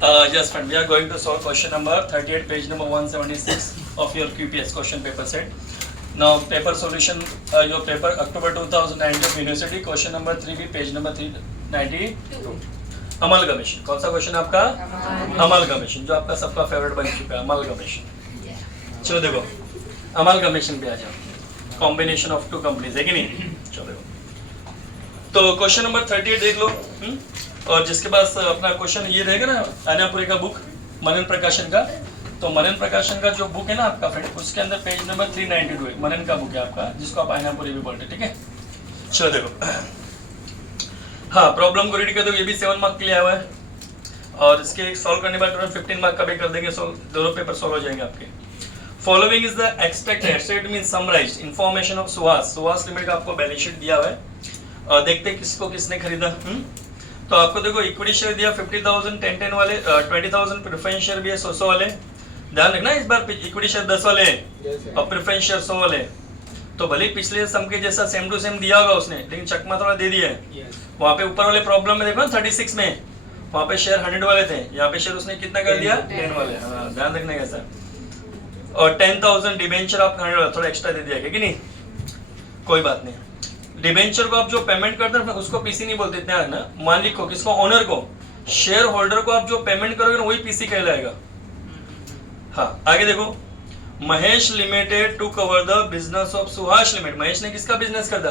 Yes, friend, we are going to solve question number 38, page number 176 of your QPS question paper set. Now, paper solution, your paper October 2009 of University, question number 3B, page number 392. Amalgamation. कौन सा question आपका? Amalgamation, जो आपका सबका favourite बन चुका है, amalgamation. चलो देखो, अमलगमेशन पे आ जाओ. कॉम्बिनेशन ऑफ टू कंपनीज है कि नहीं? चलो देखो. तो क्वेश्चन नंबर 38 देख लो. और जिसके पास अपना क्वेश्चन ये रहेगा ना, आनापुरी का बुक, मनन प्रकाशन का, तो मनन प्रकाशन का जो बुक है ना आपका फ्रेंड, उसके अंदर पेज नंबर 392 है, मनन का बुक है आपका, जिसको आप आनापुरी भी बोलते हैं. ठीक है, चलो देखो. हाँ, प्रॉब्लम को रेडी कर दो. ये भी 7 मार्क के लिए आया हुआ है, और इसके सॉल्व करने के बाद 15 मार्क का भी कर देंगे. दोनों पेपर सॉल्व हो जाएंगे आपके. Following is the extracted, extracted means summarised information of Suhas. Suhas limited का आपको बैलेंस शीट दिया हुआ है, और देखते हैं किसको किसने खरीदा. तो आपको देखो इक्विटी शेयर दिया 50,000 10 वाले, 20,000 प्रेफरेंस शेयर भी है 100 वाले. ध्यान रखना, इस बार इक्विटी शेयर 10 वाले हैं और प्रेफरेंस शेयर 100 वाले. तो भले पिछले सम के जैसा सेम टू सेम दिया होगा उसने, लेकिन चकमा थोड़ा दे दिया है. वहाँ पे ऊपर वाले प्रॉब्लम में देखो ना 36 में, वहाँ पे शेयर 100 वाले थे, यहाँ पे शेयर उसने कितना कर दिया? 10 वाले. हाँ, ध्यान रखना कैसा. और 10,000 डिबेंचर आप 100 वाला थोड़ा एक्स्ट्रा दे दिया है कि नहीं? कोई बात नहीं. डिबेंचर को आप जो पेमेंट करते हैं उसको पीसी नहीं बोलते, इतना ना. मालिक को, किसको? ओनर को, शेयर होल्डर को आप जो पेमेंट करोगे ना वही पीसी कहलाएगा. हाँ, आगे देखो. Mahesh limited to cover the business of Suhas limited. Mahesh ने किसका बिजनेस करता?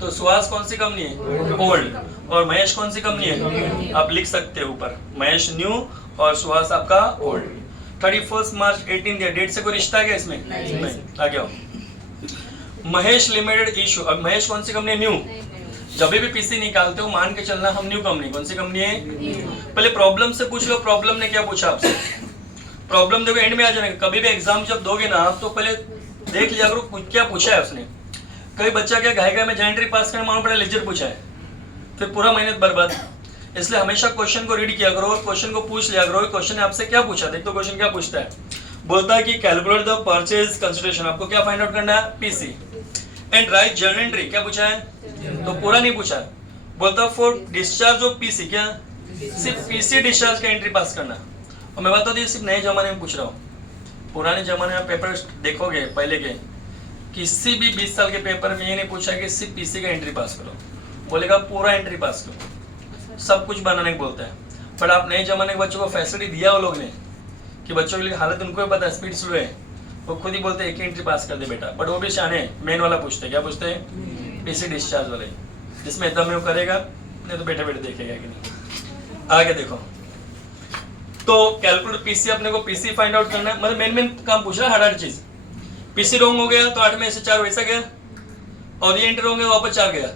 तो सुहास कौन सी कंपनी है? ओल्ड. और महेश कौन सी कंपनी है? आप लिख सकते हो ऊपर, महेश न्यू और सुहास आपका ओल्ड. 31 मार्च 18 दिया. डेट से कोई रिश्ता क्या इसमें? नहीं. आगे आओ. Mahesh limited issue. अब महेश कौन सी कंपनी है? न्यू. जब भी पीसी निकालते हो मान के चलना हम न्यू कंपनी. कौन सी कंपनी है? पहले प्रॉब्लम से पूछ लो, प्रॉब्लम ने क्या पूछा आपसे. प्रॉब्लम देखो एंड में आ जाएगा. कभी भी एग्जाम जब दोगे ना आप, तो पहले देख लिया करो क्या पूछा है उसने. कई बच्चा क्या गायका में जेंट्री पास करने मालूम पड़ा लेजर पूछा है, फिर पूरा मेहनत बर्बाद. इसलिए हमेशा क्वेश्चन को रीड किया करो और क्वेश्चन को पूछ लिया करो. क्वेश्चन ने आपसे क्या पूछा, देख तो क्वेश्चन क्या पूछता है. बोलता है कि कैलकुलेट द परचेज कंसिडरेशन. आपको क्या फाइंड आउट करना है? PC. And right journal entry. क्या पूछा है? तो पूरा नहीं पूछा. बोलता फॉर डिस्चार्ज ऑफ पीसी. क्या? सिर्फ पीसी डिस्चार्ज का एंट्री पास करना. और मैं बता दूं सिर्फ नए जमाने में पूछ रहा हूँ. पुराने जमाने में पेपर देखोगे पहले के, किसी भी 20 साल के पेपर में ये नहीं पूछा कि सिर्फ पीसी का एंट्री पास करो. बोलेगा पूरा एंट्री पास करो, सब कुछ बनाने को बोलता है. बट आप नए जमाने के बच्चों को फैसिलिटी दिया वो लोग ने कि बच्चों के लिए हालत उनको भी पता है, स्पीड स्लो है, वो खुद ही बोलते हैं एक एंट्री पास कर दे बेटा. बट वो भी शाने मेन वाला पूछते हैं. क्या पूछते हैं? पीसी डिस्चार्ज वाले, जिसमें एकदम में वो करेगा, नहीं तो बैठे बैठे देखेगा कि नहीं. आगे देखो. तो कैलकुलेट पीसी, अपने को पीसी फाइंड आउट करना है. मतलब मेन काम पूछ रहा है, हार्ड चीज. पीसी रॉन्ग हो गया तो 8 में से 4 वैसा गया, और ये एंट्री रॉन्ग है वापस 4 गया,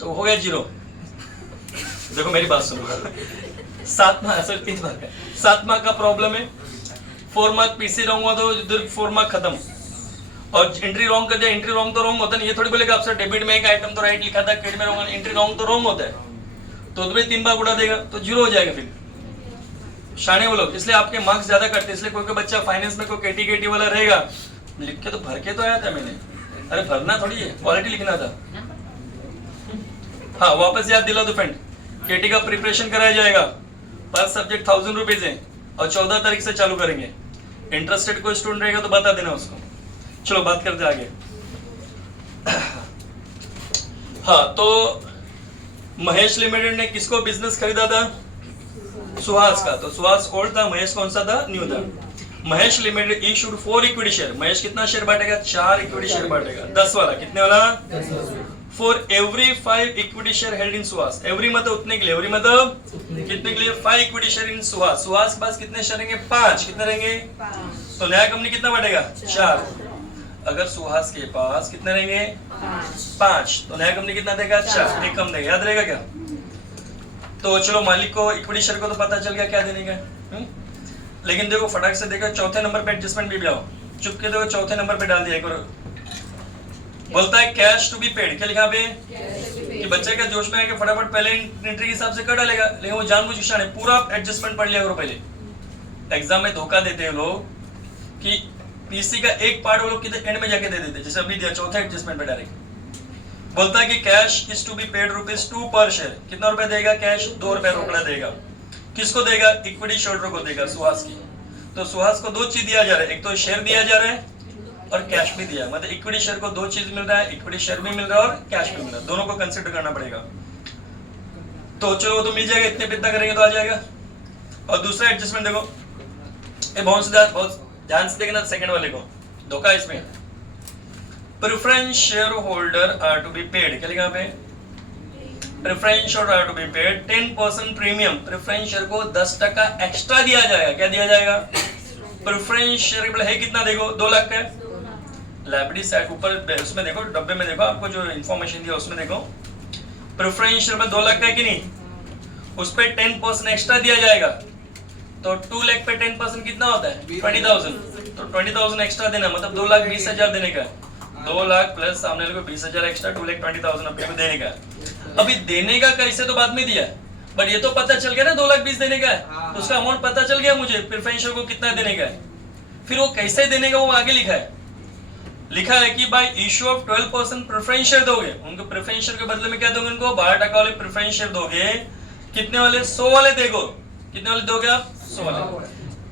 तो हो गया 0. देखो मेरी बात सुनो. 7 मार्क, सर 3 मार्क है, 7 मार्क का प्रॉब्लम है. 4 मार्क पीसी रॉन्ग हुआ तो 4 मार्क खत्म. और एंट्री रॉन्ग कर दिया, एंट्री रॉन्ग तो रॉन्ग होता नहीं. ये थोड़ी बोलेगा आपसे डेबिट में एक आइटम तो राइट लिखा था, क्रेडिट में रॉन्ग. एंट्री रॉन्ग तो रॉन्ग होता है, तो तुम्हें 3 बार उड़ा देगा तो 0 हो जाएगा. फिर शाने वो लोग, इसलिए आपके मार्क्स ज्यादा करते. इसलिए कोई बच्चा फाइनेंस में कोई केटी वाला रहेगा, लिख के तो भर के तो आया था मैंने. अरे भरना थोड़ी है, क्वालिटी लिखना था. हाँ, वापस याद दिला दो फ्रेंड. केटी का प्रिपरेशन कराया जाएगा, पर सब्जेक्ट 1000 रुपीज है, और 14 तारीख से चालू करेंगे. इंटरेस्टेड कोई स्टूडेंट रहेगा तो बता देना उसको. चलो बात करते आगे. हाँ, तो महेश लिमिटेड ने किसको बिजनेस खरीदा था? सुहास का. तो सुहास ओल्ड था, महेश कौन सा था? न्यू था. Mahesh limited issued 4 equity share. Mahesh कितना शेयर बांटेगा? 4 इक्विटी शेयर बांटेगा. 10 वाला. कितने वाला? 10 वाला. For every 5 equity share held in Suhas. Every मतलब उतने के लिए, एवरी मतलब कितने के लिए? 5 equity share in Suhas. Suhas के पास कितने शेयर रहेंगे? 5. कितने रहेंगे? 5. तो नया कंपनी कितना बांटेगा? 4. अगर सुहास के पास कितने रहेंगे? 5. तो नया कंपनी कितना देगा? 4. एक कम देगा. याद रहेगा क्या? तो चलो मालिक को इक्विटी शेयर को तो पता चल गया क्या देने का. लेकिन देखो फटाक से देखो, चौथे नंबर पे एडजस्टमेंट भी लाओ. चुपके देखो चौथे नंबर पे डाल दिया करो. बोलता है कैश टू बी पेड. क्या लिखा पे? कि बच्चे का जोश में है कि फटाफट पहले एंट्री के हिसाब से कर डालेगा, लेकिन वो जानबूझ के शाने पूरा एडजस्टमेंट पढ़ लिया करो पहले. एग्जाम में धोखा देते हैं लोग कि पीसी का एक पार्ट वो लोग किधर एंड में जाके दे देते. जैसे अभी दिया चौथा एडजस्टमेंट पे डायरेक्ट. बोलता है कि cash is to be paid ₹2 पर शेयर. कितना रुपए देगा कैश? 2 रुपए रोकड़ा देगा. किसको देगा? इक्विटी शेयर होल्डर को देगा, सुहास की। तो सुहास को दो चीज दिया जा रहा है, एक तो शेयर दिया जा रहा है और कैश भी दिया है, मतलब इक्विटी शेयर को दो चीज मिल रहा है, इक्विटी शेयर भी मिल रहा है और कैश भी मिल रहा है, दोनों को कंसिडर करना पड़ेगा। तो चलो तो मिल जाएगा, इतने पे इतना करेंगे तो आ जाएगा। और दूसरा एडजस्टमेंट देखो, ये बहुत ध्यान से देखना, सेकंड वाले को धोखा इसमें। Preference share holder are to be paid, क्या लिखा यहाँ पे? Preference share are to be paid 10% premium, preference share को 10% एक्स्ट्रा दिया जाएगा। क्या दिया जाएगा? प्रेफरेंस शेयर है कितना देखो, 2 लाख का। लाइबिलिटी साइड ऊपर उसमें देखो, डब्बे में देखो, आपको जो इन्फॉर्मेशन दिया उसमें देखो, प्रेफरेंस शेयर में 2 लाख का है कि नहीं, उस पर 10% एक्स्ट्रा दिया जाएगा। तो 2 लाख पे 10% कितना होता है? 20,000। तो 20,000 एक्स्ट्रा देना, मतलब 2,20,000 देने का। 2 लाख प्लस सामने वाले को 20,000 एक्स्ट्रा, 2,20,000 अपने को देने का। अभी देने का कैसे तो बाद में दिया, बट ये तो पता चल गया ना 2,20,000 देने का है, उसका अमाउंट पता चल गया मुझे प्रेफरेंस शेयर को कितना देने का है। फिर वो कैसे देने का वो आगे लिखा है, लिखा है कि bye issue of 12% preference share दोगे उनको, प्रेफरेंस शेयर के बदले में क्या दोगे उनको? 12% वाले प्रेफरेंस शेयर दोगे। कितने वाले? 100 वाले देखो, कितने वाले दोगे आप? 100 वाले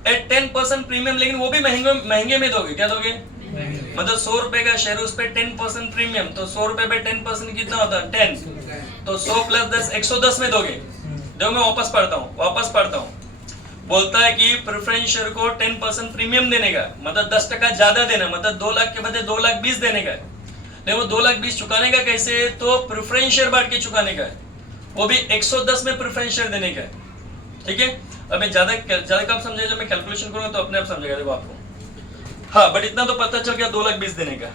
एट 10% प्रीमियम, लेकिन वो भी महंगे में दोगे। क्या दोगे? मतलब 100 रुपए का शेयर, उस पे 10% प्रीमियम, तो 100 रुपए पे 10% कितना होता है? 10। तो 100 प्लस 10 110 में दोगे। देखो मैं वापस पढ़ता हूँ। बोलता है कि प्रेफरेंस शेयर को 10% प्रीमियम देने का, मतलब 10% ज्यादा देना, मतलब 2 लाख के बदले 2,20,000 देने का है। लेकिन वो 2,20,000 चुकाने का कैसे? तो प्रेफरेंस शेयर बांट के चुकाने का है, वो भी 110 में प्रेफरेंस शेयर देने का है। ठीक है, अब मैं ज्यादा कब समझेगा, जब मैं कैलकुलेशन करूंगा तो अपने आप समझेगा। देखो आपको, हाँ, बट इतना तो पता चल गया 2,20,000 देने का।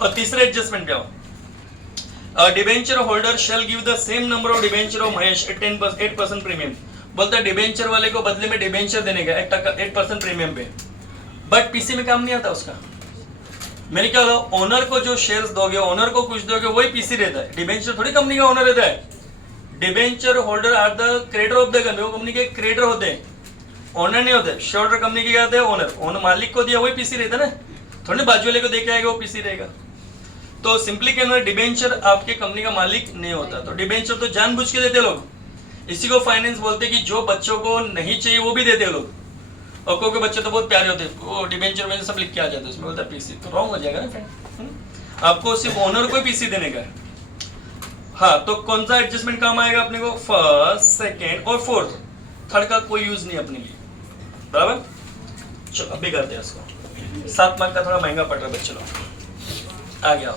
और तीसरे एडजस्टमेंट क्या हो? Debenture holder shall give the same number of debenture of Mahesh at 8% premium. बोलता है डिबेंचर वाले को बदले में डिबेंचर देने का 8% प्रीमियम पे, बट पीसी में काम नहीं आता उसका। मैंने क्या बोला, ओनर को जो शेयर्स दोगे, ओनर को कुछ दोगे, वही पीसी रहता है। डिबेंचर थोड़ी कंपनी का ओनर रहता है। Debenture holder are the creditor of the company, वो कंपनी के क्रेडिटर होते हैं, ओनर नहीं होते। शेयर होल्डर कंपनी के क्या होते हैं? ओनर मालिक को दिया वही पीसी रहता है ना, थोड़ी बाजू वाले को देके आएगा वो पीसी रहेगा। तो सिंपली कहना, डिबेंचर आपके कंपनी का मालिक नहीं होता। तो डिबेंचर तो जानबूझ के देते लोग, इसी को फाइनेंस बोलते कि जो बच्चों को नहीं चाहिए वो भी देते लोग। और कोई बच्चे तो बहुत प्यारे होते हैं, वो डिबेंचर में सब लिख के आ जाते हैं, उसमें बोलता है पीसी, तो रॉन्ग हो जाएगा ना फ्रेंड। आपको सिर्फ ओनर को ही पीसी देने का है। हाँ, तो कौन सा एडजस्टमेंट काम आएगा अपने को? फर्स्ट, सेकेंड और फोर्थ, थर्ड का कोई यूज नहीं अपने लिए, बराबर। चलो अभी करते हैं इसको। 7 मार्क का थोड़ा महंगा पड़ रहा है बच्चों, आ गया।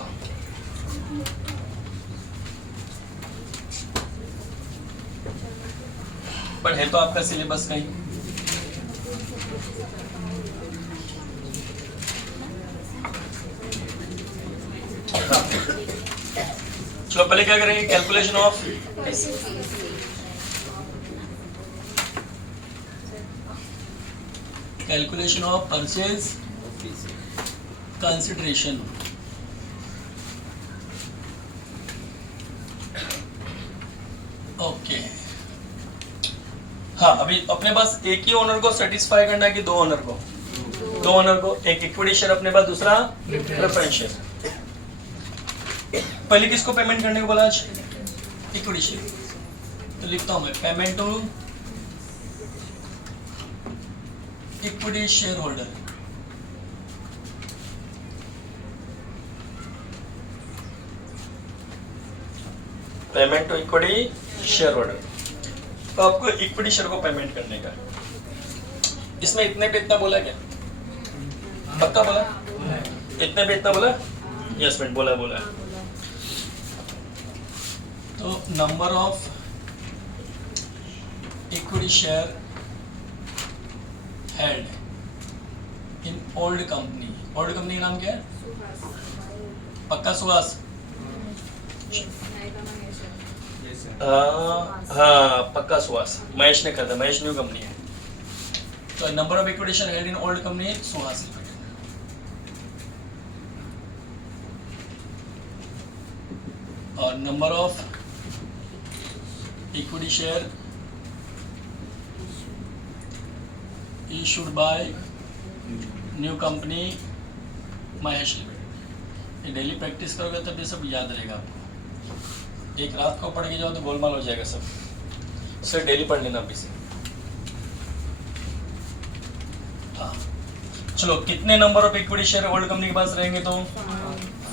पर है तो आपका सिलेबस कहीं। चलो पहले क्या करेंगे? Calculation of purchase consideration. Okay, हाँ, अभी अपने पास एक ही ओनर को सेटिस्फाई करना है कि 2 ओनर को? 2 ओनर को, एक इक्विटी शेयर अपने पास, दूसरा प्रेफरेंस शेयर। पहले किसको पेमेंट करने को बोला आज? Equity share. तो लिखता हूं मैं, payment to equity share holder. Payment to equity share holder, तो आपको इक्विटी शेयर को पेमेंट करने का। इसमें इतने पे इतना बोला क्या? पक्का बोला? इतने पे इतना बोला? यस फ्रेंड, बोला। तो number of equity share head in old company. Old company का नाम क्या है? पक्का सुहास? हाँ, पक्का सुहास। महेश ने कहा था, महेश न्यू कंपनी है। तो number of equity share held in old company Suhas limited. और number of equity share issued by new company Mahesh limited. ये डेली प्रैक्टिस करोगे तब ये सब याद रहेगा आपको। एक रात को पढ़ के जाओ तो गोलमाल हो जाएगा सब। सर डेली पढ़ लेना अभी से। चलो कितने number of equity share old company के पास रहेंगे? तो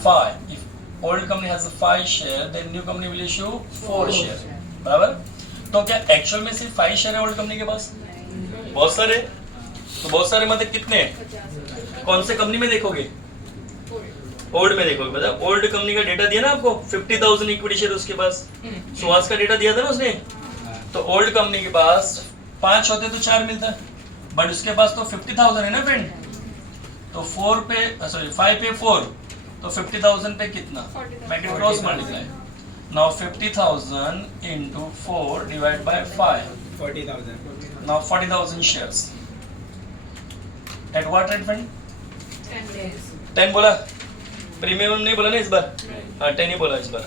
5. If old company has 5 share then new company will issue 4 share. बराबर. तो क्या एक्चुअल में सिर्फ 5 शेयर है ओल्ड कंपनी के पास? बहुत सारे. तो बहुत सारे मतलब कितने? कौन से कंपनी में देखोगे? ओल्ड में देखोगे. मतलब ओल्ड कंपनी का डेटा दिया ना आपको, 50,000 इक्विटी शेयर उसके पास. सुहास का डेटा दिया था ना उसने. तो ओल्ड कंपनी के पास 5 होते तो 4 मिलता, बट उसके पास तो 50,000 है ना फ्रेंड. तो 4 पे सॉरी 5 पे 4 तो 50,000 पे कितना? Make it cross multiply. Now 50,000 into 4 divided by 5. 40,000. Now 40,000 shares. At what rate friend? 10 बोला. प्रीमियम नहीं बोला ना इस बार. हाँ 10 ही बोला इस बार.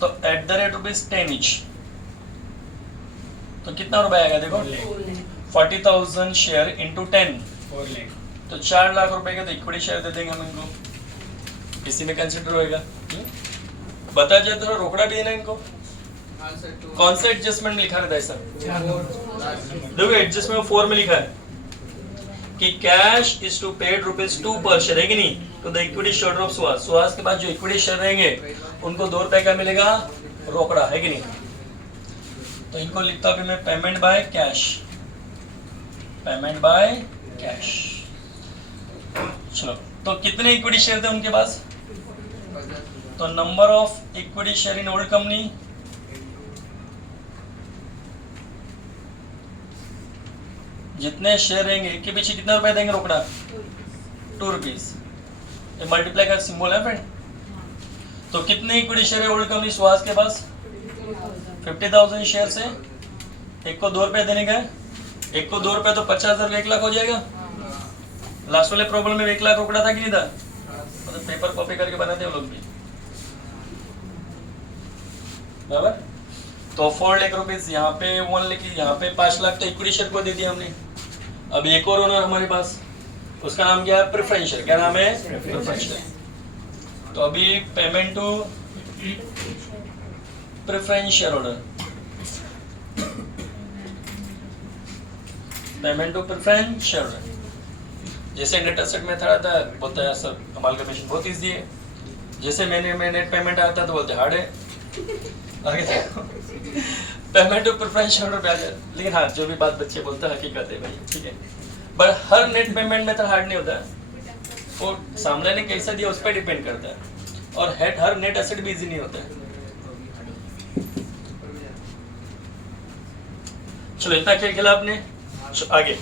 तो at the rate rupees 10 each. तो कितना रुपए आएगा देखो? 40,000 शेयर इंटू 10 4 लाख. तो 4 लाख रुपए का तो इक्विटी शेयर दे देंगे हम इनको. किसी में कंसिडर होएगा? बता जाए तो रोकड़ा भी देना इनको. कौन सा एडजस्टमेंट में लिखा रहता है सर? देखो एडजस्टमेंट 4 में लिखा है कि कैश इज टू पेड ₹2 पर शेयर, है कि नहीं? तो the equity share of Suhas. Suhas के पास जो इक्विटी शेयर रहेंगे उनको ₹2 का मिलेगा रोकड़ा, है कि नहीं? तो इनको लिखता भी मैं payment by cash. Payment by cash. चलो तो कितने इक्विटी शेयर थे उनके पास? तो number of equity share in old company जितने शेयर रहेंगे के पीछे कितना रुपए देंगे रोकड़ा? 2 रुपीज. ये मल्टीप्लाई का सिंबल है फ्रेंड. तो कितने इक्विटी शेयर है ओल्ड कंपनी सुहास के पास? 50,000 शेयर से एक को 2 रुपए देने का. एक को 2 रुपए तो 50,000 1 लाख हो जाएगा. लास्ट वाले प्रॉब्लम में 1 लाख रोकड़ा था कि नहीं था? मतलब पेपर कॉपी करके बनाते हैं लोग भी. बराबर. तो 4 लाख रुपीज यहाँ पे 1 लाख, यहाँ पे 5 लाख तो इक्विटी शेयर को दे दिया हमने. अब एक और ओनर हमारे पास, उसका नाम क्या है? Preference share. क्या नाम है? Preference share. तो अभी payment to preference share holder. Payment to preference share holder. जैसे नेट एसेट में था आता है बोलता है सर अमालगमेशन बहुत इजी है. जैसे मैंने नेट पेमेंट आता है तो बोलते हार्ड है. आगे देखो payment to preference share holder पे आ जाए. लेकिन हाँ जो भी बात बच्चे बोलते हैं हकीकत है भाई, ठीक है. पर हर नेट पेमेंट में तो हार्ड नहीं होता है. वो सामने ने कैसा दिया उस पर डिपेंड करता है. और हर नेट एसेट भी इजी नहीं होता है. चलो इतना खेल खेला आपने. आगे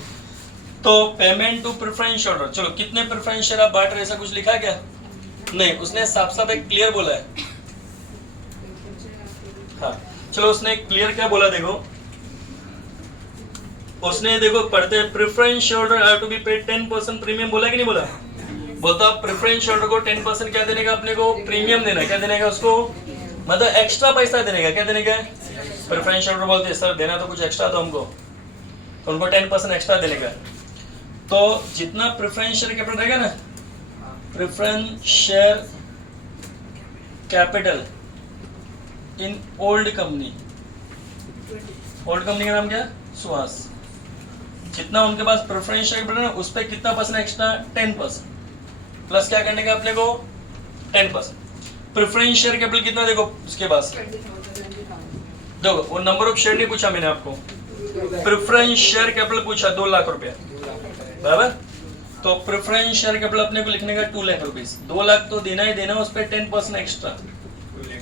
तो payment to preference share holder. चलो कितने प्रेफरेंस शेयर आप बांट रहे, ऐसा कुछ लिखा है क्या? नहीं, उसने साफ साफ एक क्लियर बोला है. हाँ चलो उसने क्लियर क्या बोला देखो. उसने देखो पढ़ते हैं preference share holder have to be paid 10% premium. बोला कि नहीं बोला? बोलता प्रेफरेंस शेयर होल्डर को 10% क्या देने का? अपने को प्रीमियम देना. क्या देने का उसको? मतलब एक्स्ट्रा पैसा देने का. क्या देने का? प्रेफरेंस शेयर होल्डर बोलते हैं सर देना तो कुछ एक्स्ट्रा दो हमको, तो उनको 10% एक्स्ट्रा देने का. तो जितना प्रेफरेंस शेयर कैपिटल रहेगा ना, preference share capital in old company. Old company का नाम क्या? सुहास. जितना उनके पास प्रेफरेंस शेयर कैपिटल है उस पर कितना परसेंट एक्स्ट्रा? 10%. प्लस क्या करने का अपने को? 10%. प्रेफरेंस शेयर कैपिटल कितना देखो उसके पास? देखो वो नंबर ऑफ शेयर नहीं पूछा मैंने आपको, प्रेफरेंस शेयर कैपिटल पूछा 2 लाख रुपया. बराबर. तो प्रेफरेंस शेयर कैपिटल अपने को लिखने का 2 लाख रुपीस. 2 लाख तो देना ही देना, उस पर 10% एक्स्ट्रा.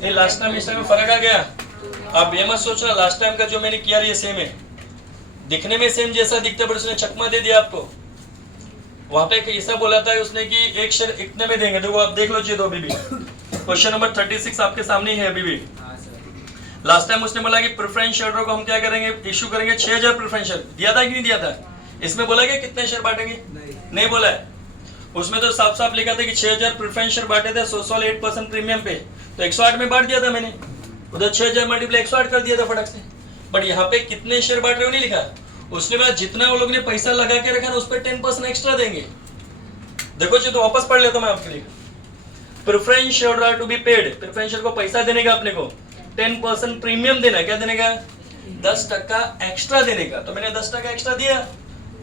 ये लास्ट टाइम इस टाइम में फर्क आ गया. आप ये मत सोचना लास्ट टाइम का जो मैंने किया ये सेम है. दिखने में सेम जैसा दिखता है पर उसने चकमा दे दिया आपको. वहां पे ऐसा बोला था उसने कि एक शेयर इतने में देंगे. देखो आप देख लो चाहिए तो अभी भी क्वेश्चन नंबर 36 आपके सामने ही है अभी भी. लास्ट टाइम उसने बोला कि प्रेफरेंस शेयर को हम क्या करेंगे? इशू करेंगे 6000 प्रेफरेंस शेयर. दिया था कि नहीं दिया था? इसमें बोला कि कितने शेयर बांटेंगे? नहीं बोला है. उसमें तो साफ साफ लिखा था कि 6000 प्रेफरेंस शेयर बांटे थे 8% प्रीमियम पे. तो 108 में बांट दिया था मैंने. उधर 6000 मल्टीप्लाई 108 कर दिया था फटक से. बट यहाँ पे कितने शेयर बांट रहे हो नहीं लिखा. उसने बोला जितना वो लोग ने पैसा लगा के रखा ना उस पर 10% एक्स्ट्रा देंगे. देखो जी तो वापस पढ़ लेता मैं आपके लिए. Preference share are to be paid. Preference share को पैसा देने का अपने को 10% प्रीमियम देना. क्या देने का? 10% एक्स्ट्रा देने का. तो मैंने 10% एक्स्ट्रा दिया.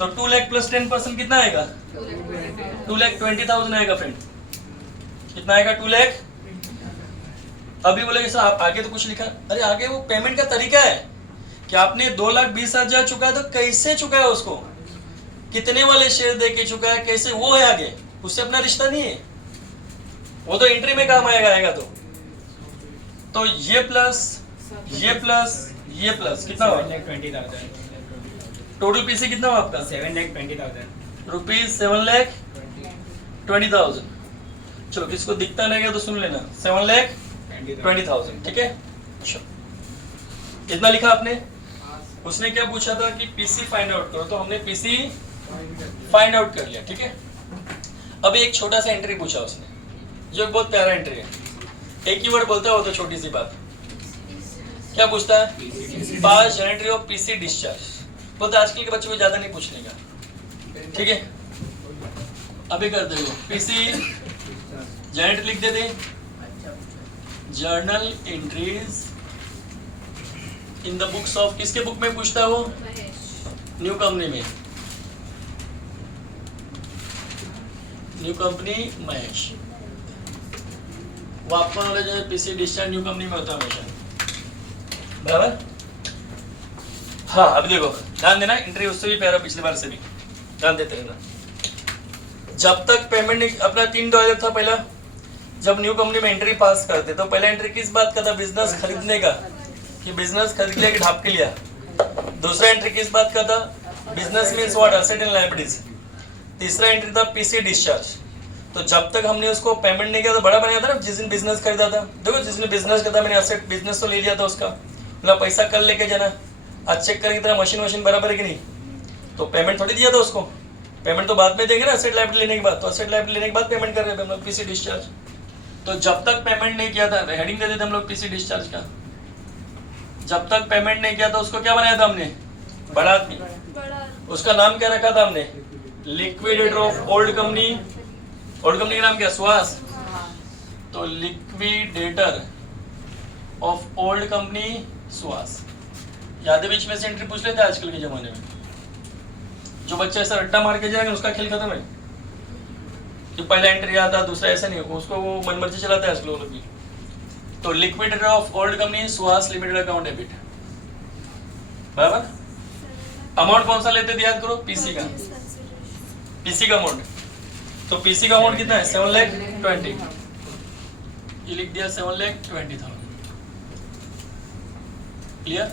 तो 2 लाख प्लस 10% कितना आएगा? 2,20,000 आएगा फ्रेंड। कितना आएगा? 2 लाख। अभी बोलेगे सर आप आगे तो कुछ लिखा, अरे आगे वो पेमेंट का तरीका है कि आपने 2,20,000 चुका तो कैसे चुका है, उसको कितने वाले शेयर दे के चुका है, कैसे, वो है आगे, उससे अपना रिश्ता नहीं है, वो तो एंट्री में काम आएगा तो ये प्लस ये प्लस ये प्लस कितना हुआ? 7,20,000 टोटल पीसी कितना हुआ आपका? 7,20,000 रुपीज 7,20,000। चलो किसको दिखता नहीं गया तो सुन लेना, 7,20,000, ठीक है। चलो कितना लिखा आपने? उसने क्या पूछा था कि पीसी फाइंड आउट करो, तो हमने पीसी फाइंड आउट कर लिया, ठीक है। अब एक छोटा सा एंट्री पूछा उसने, जो बहुत प्यारा एंट्री है, एक ही वर्ड बोलता है वो तो छोटी सी बात। क्या पूछता है? पास जनरेटरी ऑफ पीसी डिस्चार्ज। बोलते आजकल के बच्चों को ज्यादा नहीं पूछने का, ठीक है। अभी कर दे पीसी जनरेटर लिख देते, journal entries in the books of, किसके बुक में पूछता है वो? न्यू कंपनी में, न्यू कंपनी महेश। वो आपको नॉलेज है, पीसी डिस्चार्ज न्यू कंपनी में होता है हमेशा, बराबर। हाँ अभी देखो ध्यान देना, एंट्री उससे भी प्यारा, पिछली बार से भी ध्यान देते रहना। जब तक पेमेंट नहीं, अपना 3 डायलॉग था पहला, जब न्यू कंपनी में एंट्री पास करते तो पहला एंट्री किस बात का था? बिजनेस खरीदने का, कि बिजनेस खरीद लिया कि ढाप के लिया। दूसरा एंट्री किस बात का था? Business means what? Asset and liabilities. तीसरा एंट्री था पीसी डिस्चार्ज। तो जब तक हमने उसको पेमेंट नहीं किया तो बड़ा बनाया था ना, जिस दिन बिजनेस खरीदा था। देखो जिसने बिजनेस किया था, मैंने एसेट बिजनेस तो ले लिया था उसका, बोला पैसा कल लेके जाना, आज चेक करेंगे तेरा मशीन बराबर है कि नहीं, तो पेमेंट थोड़ी दिया था उसको, पेमेंट तो बाद में देंगे ना एसेट लायबिलिटी लेने के बाद। तो एसेट लायबिलिटी लेने के बाद पेमेंट कर रहे थे हम लोग पीसी डिस्चार्ज। तो जब तक पेमेंट नहीं किया था, हेडिंग दे देते हम लोग पीसी डिस्चार्ज का। जब तक पेमेंट नहीं किया था उसको क्या बनाया था हमने? बड़ा आदमी। उसका नाम क्या रखा था हमने? Liquidator of old company. Old company का नाम क्या? सुहास। तो liquidator of old company Suhas. याद है बीच में से एंट्री पूछ लेते हैं आजकल के जमाने में, जो बच्चे ऐसा रट्टा मार के जाएंगे उसका खेल खत्म है, कि पहला एंट्री आता दूसरा ऐसा नहीं होगा, उसको वो मनमर्जी चलाता है आजकल वो लोग भी। तो liquidator of old company Suhas limited account debit, बराबर। अमाउंट कौन सा लेते थे याद करो? पीसी का, पीसी का अमाउंट। तो पीसी का अमाउंट कितना है? 7,20,000। ये लिख दिया 7,20,000। क्लियर?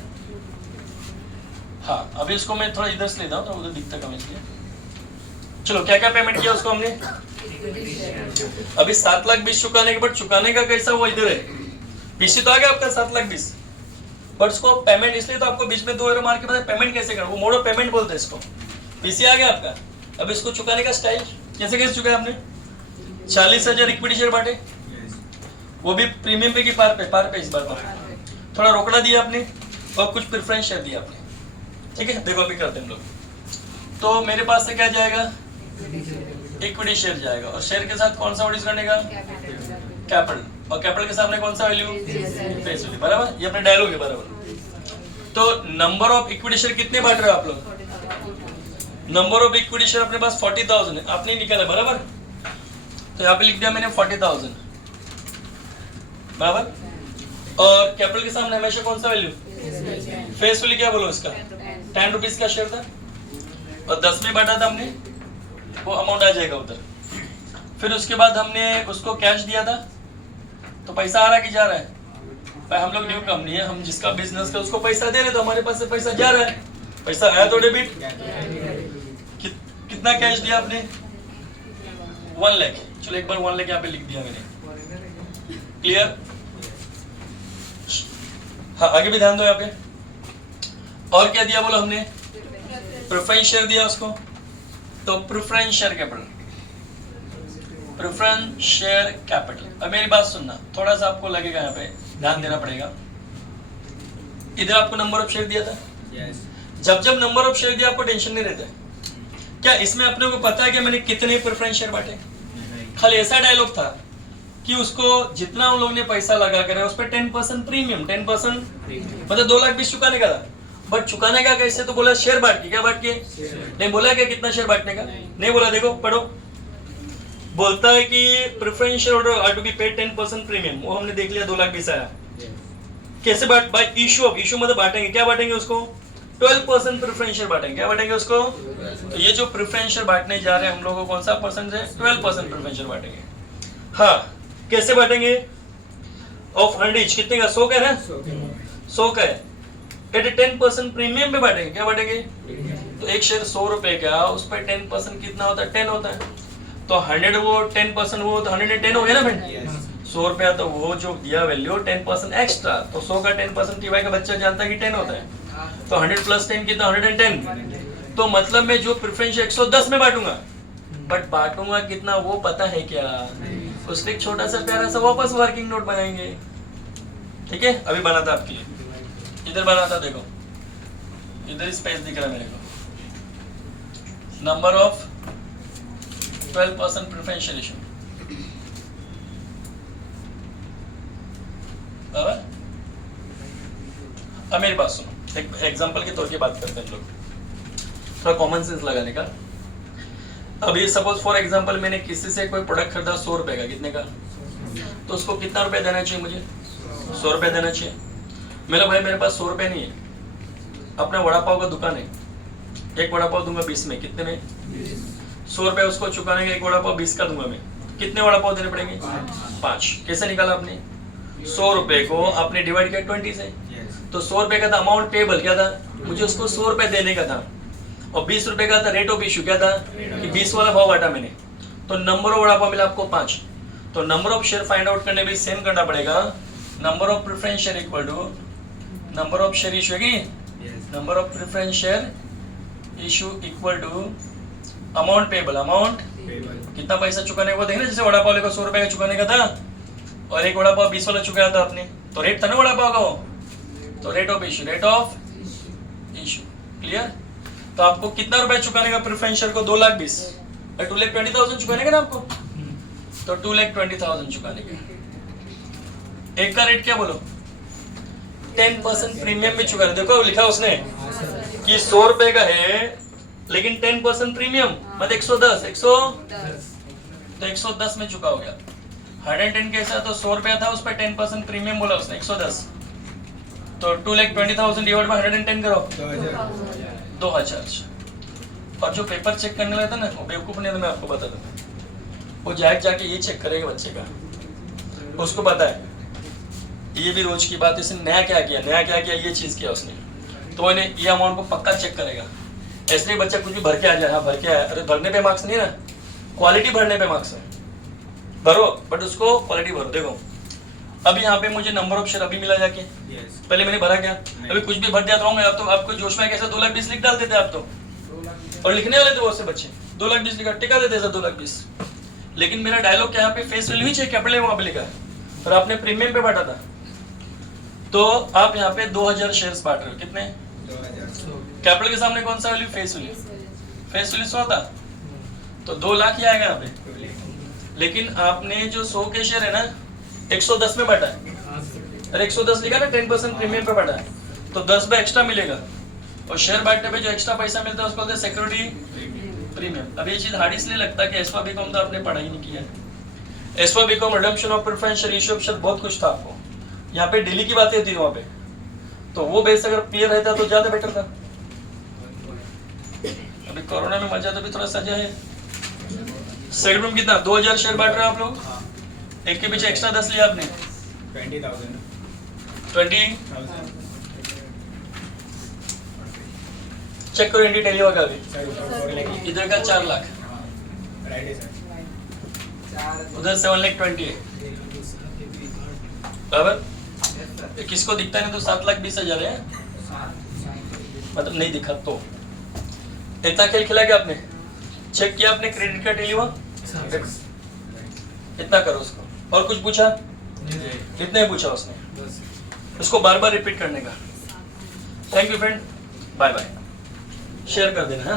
हाँ अभी इसको मैं थोड़ा इधर से लेता हूँ तो उधर दिखता कम इसलिए। चलो क्या क्या पेमेंट किया उसको हमने? अभी 7,20,000 चुकाने के बाद, चुकाने का कैसा वो इधर है, पीसी तो आ गया आपका 7,20,000, बट उसको पेमेंट, इसलिए तो आपको बीच में 2 एरो मार के पता है पेमेंट कैसे करना, वो मोड ऑफ पेमेंट बोलते हैं इसको। पीसी आ गया आपका, अब इसको चुकाने का स्टाइल कैसे कैसे चुका आपने? 40,000 इक्विटी शेयर बांटे, वो भी प्रीमियम पे की पार पे इस बार थोड़ा रोकड़ा दिया आपने और कुछ प्रेफरेंस शेयर दिया आपने, ठीक है। देखो अभी करते हैं हम लोग। तो मेरे पास से क्या जाएगा? इक्विटी शेयर जाएगा, और शेयर के साथ कौन सा वर्ड करने का? कैपिटल, और कैपिटल के सामने कौन सा वैल्यू? फेस वैल्यू, बराबर। ये अपने डायलॉग है, बराबर। तो नंबर ऑफ इक्विटी शेयर कितने बांट रहे हो आप लोग? नंबर ऑफ इक्विटी शेयर अपने पास 40,000 है, आपने निकाला, बराबर। तो यहाँ पे लिख दिया मैंने 40,000, बराबर। और कैपिटल के सामने हमेशा कौन सा वैल्यू? Face value. क्या बोलो इसका? 10 रुपीज का शेयर था और 10 में बांटा था हमने, वो अमाउंट आ जाएगा उधर। फिर उसके बाद हमने उसको कैश दिया था, तो पैसा आ रहा है कि जा रहा है? भाई हम लोग न्यू कंपनी है, हम जिसका बिजनेस का उसको पैसा दे रहे, तो हमारे पास से पैसा जा रहा है, पैसा आया तो डेबिट। कितना कैश दिया आपने? 1 लाख। चलो एक बार 1 लाख यहाँ पे लिख दिया मैंने, क्लियर? हाँ आगे भी ध्यान दो यहाँ पे। और क्या दिया बोलो हमने? प्रेफरेंस शेयर दिया उसको, तो preference share capital, preference share capital. अब मेरी बात सुनना, थोड़ा सा आपको लगेगा यहाँ पे ध्यान देना पड़ेगा। इधर आपको नंबर ऑफ शेयर दिया था, जब जब नंबर ऑफ शेयर दिया आपको टेंशन नहीं रहता है। क्या इसमें अपने को पता है कि मैंने कितने प्रेफरेंस शेयर बांटे? खाली ऐसा डायलॉग था कि उसको जितना उन लोगों ने पैसा लगा कर उस पर 10% प्रीमियम, 10% मतलब 2,20,000 चुकाने का था, बट चुकाने का कैसे, तो बोला शेयर बांट के, क्या बांट के, नहीं बोला क्या कितना शेयर बांटने का, नहीं बोला, देखो पढ़ो, बोलता है कि preference share holder are to be paid 10% premium, वो हमने देख लिया 2,20,000 आया। कैसे बांट, बाय इशू ऑफ, इशू मतलब बांटेंगे, क्या बांटेंगे उसको, 12% प्रेफरेंस शेयर बांटेंगे, क्या बांटेंगे उसको, तो ये जो प्रेफरेंस शेयर बांटने जा रहे हैं हम लोगों को कौन सा परसेंट है, 12% प्रेफरेंस शेयर बांटेंगे। हाँ कैसे बांटेंगे, ऑफ 100 कितने का, 100 का है ना, 100 का है, एट 10% प्रीमियम पे बांटेंगे, क्या बांटेंगे, तो एक शेयर 100 रुपए का, उस पर 10% कितना होता है, 10 होता है, तो 100 वो 10% वो तो 110 हो गया ना फ्रेंड, 100 रुपया, तो वो जो दिया वैल्यू 10% एक्स्ट्रा, तो 100 का 10% टीवाई का बच्चा जानता है कि 10 होता है, तो 100 प्लस 10 कितना, 110, तो मतलब मैं जो प्रेफरेंस 110 में बांटूंगा, बट बांटूंगा कितना वो पता है क्या, उसके एक छोटा सा प्यारा सा वापस वर्किंग नोट बनाएंगे, ठीक है, अभी बनाता आपके लिए, इधर बनाता, देखो इधर स्पेस दिख रहा है मेरे को, नंबर ऑफ 12% प्रेफरेंशियल इशू, बराबर। अब मेरी बात सुनो, एक एग्जांपल के तौर की बात करते हैं हम लोग, थोड़ा कॉमन सेंस लगाने का। अभी सपोज फॉर एग्जांपल मैंने किसी से कोई प्रोडक्ट खरीदा 100 रुपए का, कितने का, तो उसको कितना रुपए देना चाहिए मुझे, 100 रुपए देना चाहिए। मेरा भाई मेरे पास 100 रुपए नहीं है, अपना वड़ा पाव का दुकान है, एक वड़ा पाव दूंगा 20 में, कितने में, 100 रुपए उसको चुकाने का, एक वड़ा पाव 20 का दूंगा मैं, कितने वड़ा पाव देने पड़ेंगे, 5। कैसे निकाला आपने, 100 रुपए को आपने डिवाइड किया 20 से, तो 100 रुपए का था अमाउंट पेबल, क्या था, मुझे उसको 100 रुपए देने का था, और 20 रुपए का था रेट ऑफ इशू, क्या था कि 20 वाला भाव बांटा मैंने, तो नंबर ऑफ वड़ा पाव मिला आपको 5, तो number of share find out करने भी सेम करना पड़ेगा, number of preference share equal to number of share issue है कि number of preference share issue equal to amount payable, amount कितना पैसा चुकाने को, देखना जैसे वड़ा पाव को 100 रुपए का चुकाने का था, और एक वड़ा पाव 20 वाला चुकाया था आपने, तो रेट था ना वड़ा पाव का वो, तो rate of issue, rate of issue, clear. तो आपको कितना रुपए चुकाने का प्रेफरेंस शेयर को, 2,20,000, 2,20,000 चुकाने का ना आपको, तो 2,20,000 चुकाने का, एक का रेट क्या बोलो, 10% प्रीमियम में चुका, देखो लिखा उसने कि 100 रुपए का है लेकिन 10% प्रीमियम मतलब 110 तो 110 में चुका हो गया। 110 कैसा, तो 100 रुपया था, उस पर 10% प्रीमियम बोला उसने 110, तो 2,20,000 डिवाइड बाय 110 करो, 2,000। और जो पेपर चेक करने लगा था ना, वो बेवकूफ नहीं था, मैं आपको बता दूं, वो जाके ये चेक करेगा बच्चे का, उसको पता है ये भी रोज की बात है, इसने नया क्या किया, ये चीज किया उसने, तो वो ये अमाउंट को पक्का चेक करेगा। ऐसे नहीं बच्चा कुछ भी भर के आ जाए, हाँ भर के आया, अरे भरने पे मार्क्स नहीं ना, क्वालिटी भरने पे मार्क्स है, भरो बट उसको क्वालिटी भरो। देखो अभी यहाँ पे मुझे नंबर ऑफ शेयर अभी मिला जाके, पहले मैंने भरा क्या, अभी कुछ भी भर दिया तो आप तो आपको जोश में कैसे 2,20,000 लिख डालते थे आप तो, और लिखने वाले थे बहुत से बच्चे 2,20,000 लिखा, टिका देते थे 2,20,000, लेकिन मेरा डायलॉग क्या यहाँ पे फेस वैल्यू ही चेक कैपिटल वहां पे लिखा है, और आपने प्रीमियम पे बांटा था, तो आप यहाँ पे 2,000 शेयर्स बांट रहे हो, कितने, कैपिटल के सामने कौन सा value, face value, face value 100 था, तो 2 लाख ही आएगा यहाँ पे, लेकिन आपने जो 100 के शेयर है ना 110 में बांटा है, अरे 110 लिखा ना, 10% प्रीमियम पे बांटा है, तो 10 पे एक्स्ट्रा मिलेगा, और शेयर बांटने पे जो एक्स्ट्रा पैसा मिलता है उसको बोलते हैं सिक्योरिटी प्रीमियम। अब ये चीज हार्ड इसलिए लगता है कि एसवा बीकॉम तो आपने पढ़ा ही नहीं किया, एसवा BCom redemption of preference share, issue of share बहुत कुछ था आपको, यहाँ पे डेली की बातें होती थी वहाँ पे, तो वो बेस अगर क्लियर रहता तो ज्यादा बेटर था। अभी कोरोना में मजा तो भी थोड़ा सजा है। सेकंड रूम कितना, 2,000 शेयर बांट रहे हो आप लोग, एक के पीछे एक्स्ट्रा 10 लिया आपने, 20,000 चेक करो इंडी टेली होगा अभी, इधर का 4 लाख, उधर 7,20,000 है, बराबर। किसको दिखता नहीं तो 7,20,000 है, मतलब नहीं दिखा तो इतना खेल खेला क्या आपने, चेक किया आपने क्रेडिट कार्ड टेली हुआ, इतना करो उसको, और कुछ पूछा, इतना ही पूछा उसने, उसको बार बार रिपीट करने का। Thank you friend, bye bye, share कर देना है।